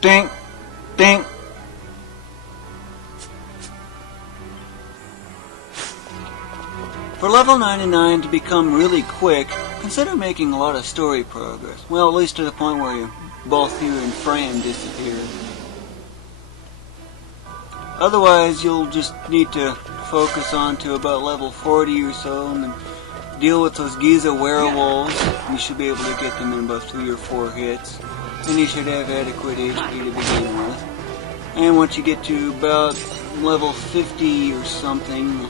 Ding! Ding! For level 99 to become really quick, consider making a lot of story progress. Well, at least to the point where both you and Fran disappear. Otherwise, you'll just need to focus on to about level 40 or so and then deal with those Giza werewolves. You should be able to get them in about 3 or 4 hits. And you should have adequate HP to begin with. And once you get to about level 50 or something,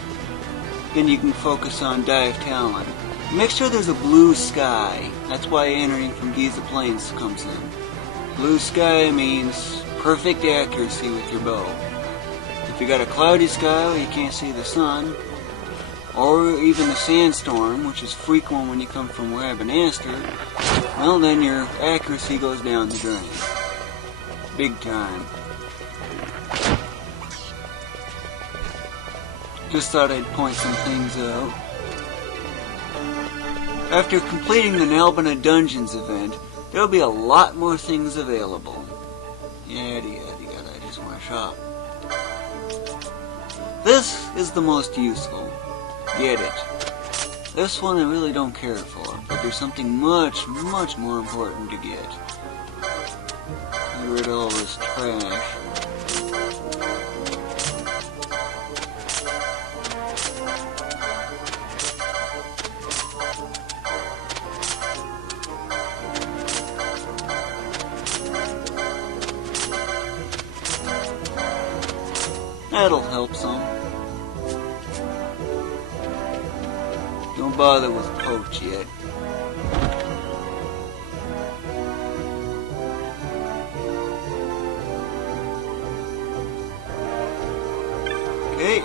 then you can focus on Dive Talon. Make sure there's a blue sky. That's why entering from Giza Plains comes in. Blue sky means perfect accuracy with your bow. If you got a cloudy sky where you can't see the sun, or even a sandstorm, which is frequent when you come from Rabanaster, well then your accuracy goes down the drain. Big time. Just thought I'd point some things out. After completing the Nalbina Dungeons event, there'll be a lot more things available. Yada yada yada, I just want to shop. This is the most useful. Get it. This one I really don't care for, but there's something much, much more important to get. Get rid of all this trash. That'll help some. Don't bother with Poach yet. Okay.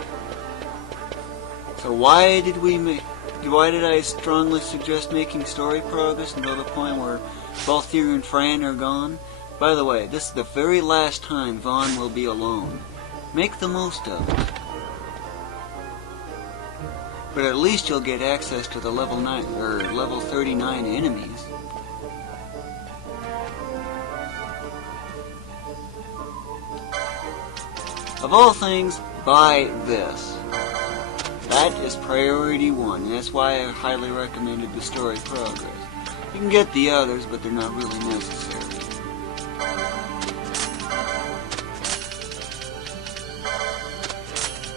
So why did I strongly suggest making story progress until the point where both you and Fran are gone? By the way, this is the very last time Vaughn will be alone. Make the most of it. But at least you'll get access to the level 39 enemies. Of all things, buy this. That is priority 1, and that's why I highly recommended the story progress. You can get the others, but they're not really necessary.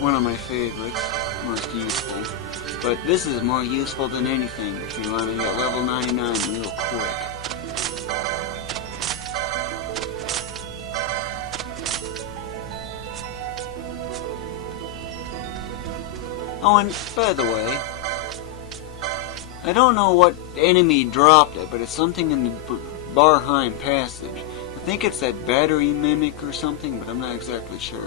One of my favorites, most useful. But this is more useful than anything if you want to get level 99 real quick. Oh, and by the way, I don't know what enemy dropped it, but it's something in the Barheim Passage. I think it's that battery mimic or something, but I'm not exactly sure.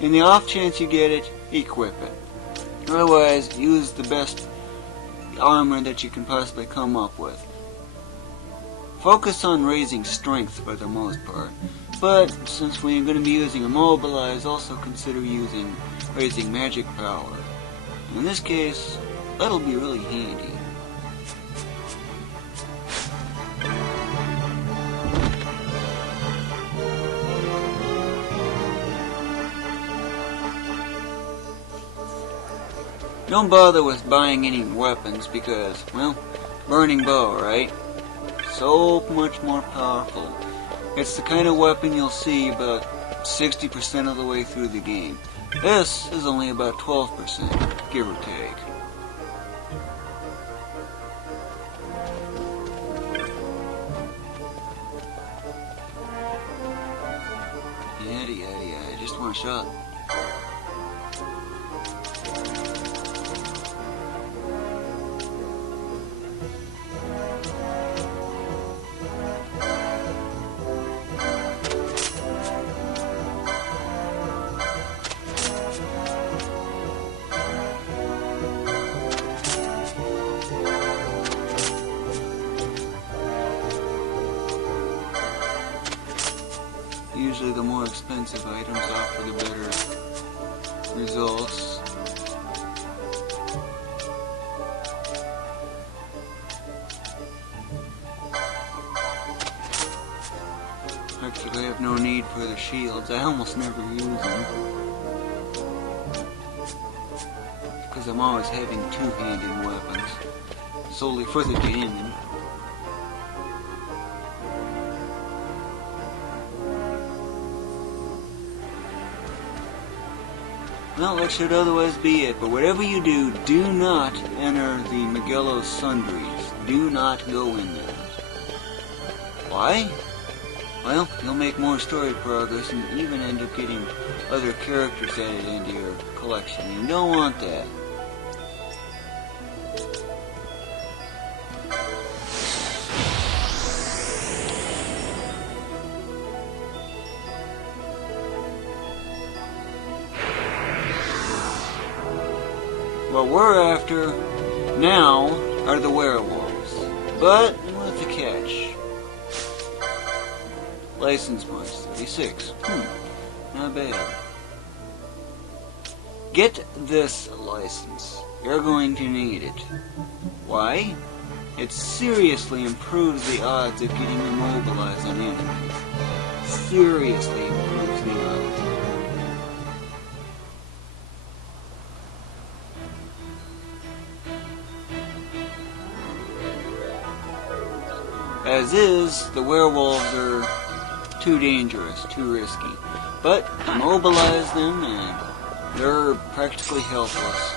In the off chance you get it, equip it. Otherwise, use the best armor that you can possibly come up with. Focus on raising strength for the most part. But since we're going to be using immobilize, also consider raising magic power. In this case, that'll be really handy. Don't bother with buying any weapons because, well, burning bow, right? So much more powerful. It's the kind of weapon you'll see about 60% of the way through the game. This is only about 12%, give or take. Yada yada yada, just one shot. Usually the more expensive items offer the better results. Actually, I have no need for the shields. I almost never use them. Because I'm always having two-handed weapons. Solely for the damage. Well, that should otherwise be it. But whatever you do, do not enter the Magello Sundries. Do not go in there. Why? Well, you'll make more story progress and even end up getting other characters added into your collection. You don't want that. What we're after now are the werewolves, but with a catch. License points, 36. Not bad. Get this license. You're going to need it. Why? It seriously improves the odds of getting immobilized on enemies. Seriously improves the odds. As is, the werewolves are too dangerous, too risky. But immobilize them and they're practically helpless.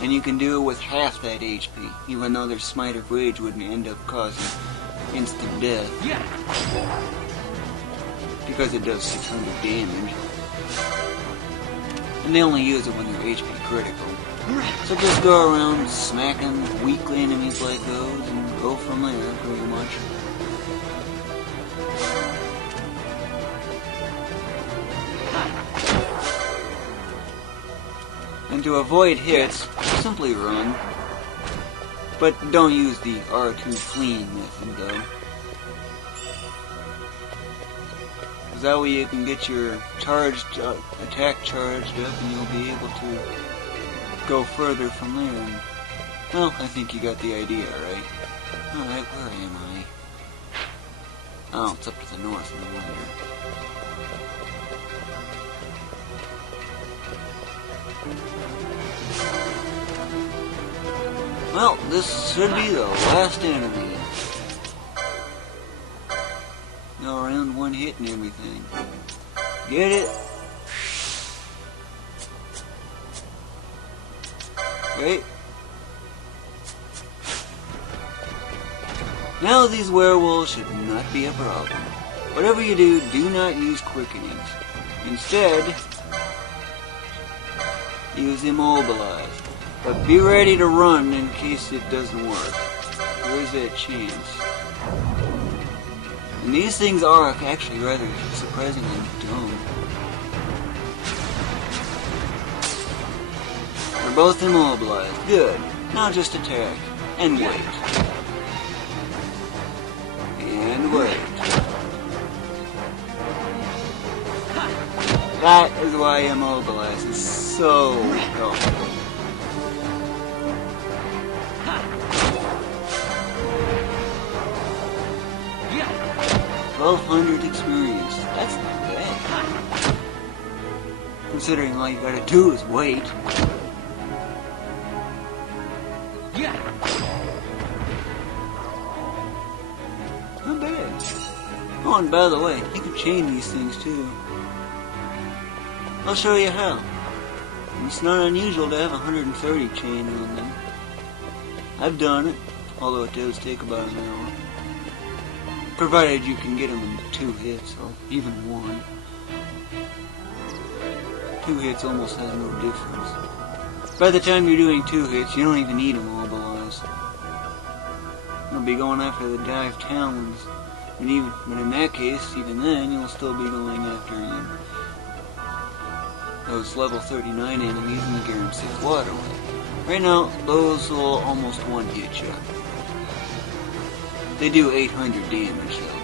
And you can do it with half that HP, even though their Smite of Rage would end up causing instant death. Because it does 600 damage. And they only use it when they're HP critical. So just go around smacking weakly enemies like those and go from there, pretty much. And to avoid hits, simply run. But don't use the R2 fleeing method, though. Because that way you can get your attack charged up and you'll be able to go further from there. And, well, I think you got the idea, right? Alright, where am I? Oh, it's up to the north, no wonder. Well, this should be the last enemy. No, around one hit and everything. Get it? Okay. Now these werewolves should not be a problem. Whatever you do, do not use quickenings. Instead, use immobilize. But be ready to run in case it doesn't work. There is that chance. And these things are actually rather surprisingly dumb. They're both immobilized. Good. Now just attack. And wait. And wait. That is why immobilize is so helpful. 1200 experience. That's not bad. Considering all you gotta do is wait. Not bad. Oh, and by the way, you can chain these things too. I'll show you how. It's not unusual to have 130 chain on them. I've done it, although it does take about an hour. Provided you can get them in 2 hits, or even 1. 2 hits almost has no difference. By the time you're doing 2 hits, you don't even need them mobilized. You'll be going after the dive talons. But in that case, even then, you'll still be going after those level 39 enemies in the Garum 6 waterway. Right now, those will almost one-hit you. They do 800 damage though.